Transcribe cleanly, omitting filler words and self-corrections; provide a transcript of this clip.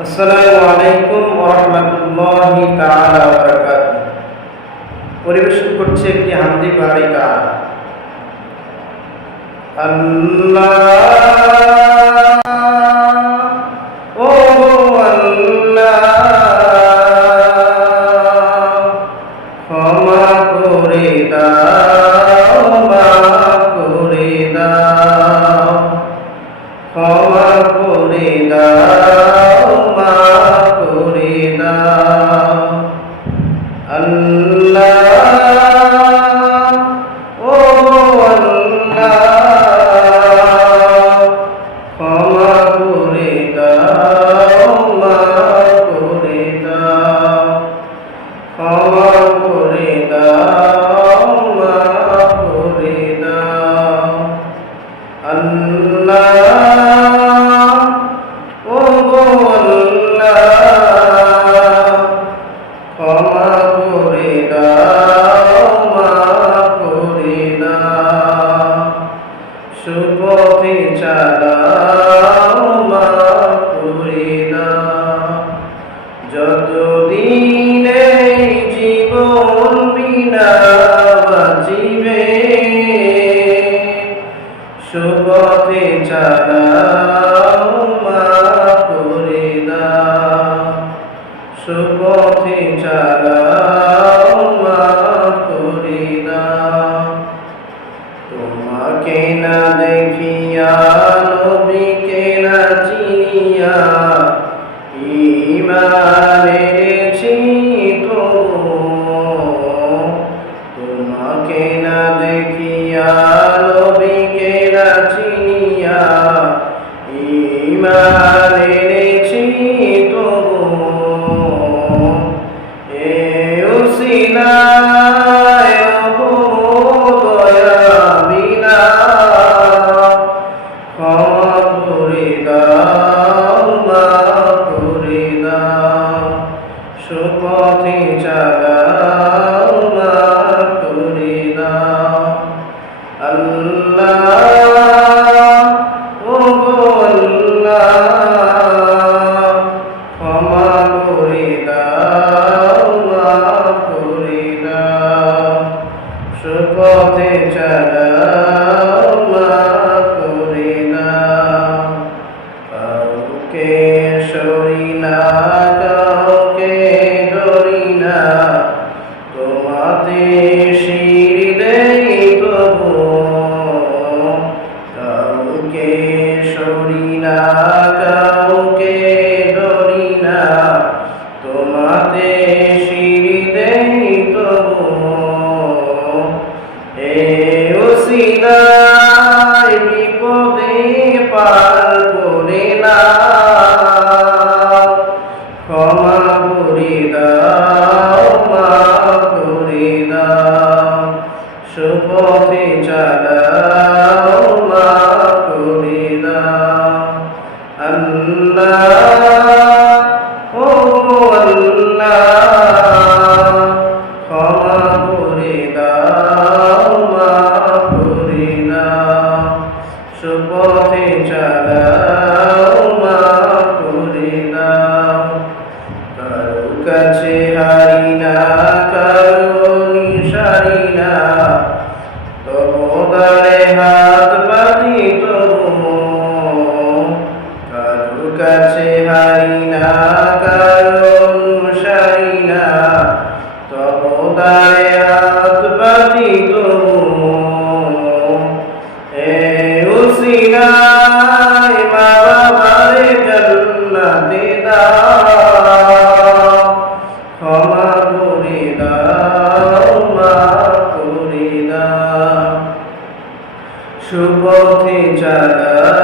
আসসালামু আলাইকুম ওয়া রাহমাতুল্লাহি তাআলা ওয়া বারাকাতুহু। পরিবেশন করছে একটি হামদি পাহাড়ি গান। আল্লাহ ও আল্লাহ, ক্ষমা করে দাও, মাফ করে দাও, ক্ষমা করে দাও, মাফ করে দাও। আল্লাহ ও আল্লাহ, ক্ষমা করে দাও, মাফ করে দাও, ক্ষমা করে দাও, মাফ করে দাও। আল্লাহ ও আল্লাহ, ক্ষমা করে দাও, মাফ করে দাও, সুপথে চালাও, মাফ করে দাও। যতদিন এই জীবন বিনা বাঁচিবে, সুপথে চালাও, মাফ করে দাও, সুপথে চালাও, মাফ করে দাও। তোমাকে না দেখিয়া, নবীকে না চিনিয়া, ঈমান এনেছি তবু। তোমাকে না দেখিয়া, নবীকে না চিনিয়া, ঈমান এনেছি তবু। এ উসিলায় ওগো দয়াবিনা, ক্ষমা করে দাও, মাফ করে দাও, সুপথে চালাও, মাফ করে দাও। আল্লাহ ও আল্লাহ, ক্ষমা করে দাও, মাফ করে দাও, সুপথে চালাও, মাফ করে দাও। কাউকে সরি না, কাউকে ধরি না, তোমাতে শির দেই তবু। কাউকে সরি না, কাউকে ধরি না, তোমাতে শির দেই তবু। এ উসিলায় বিপদে পার করে না, ক্ষমা করে দাও, মাফ করে দাও, সুপথে চালাও, মাফ করে দাও। আল্লাহ ও আল্লাহ, ক্ষমা করে দাও, মাফ করে দাও, সুপথে চালাও, মাফ করে দাও। কারো কাছে হারি না, কারো নিশারি না, তবু তারে হাত পাতি তবু। কারো কাছে হারি না, কারো নিশারি না, তবু তারে হাত পাতি তবু। এ উসিলায় মা বাবারে জান্নাতে দাও, ক্ষমা করে দাও, মাফ করে দাও, সুপথে চালাও,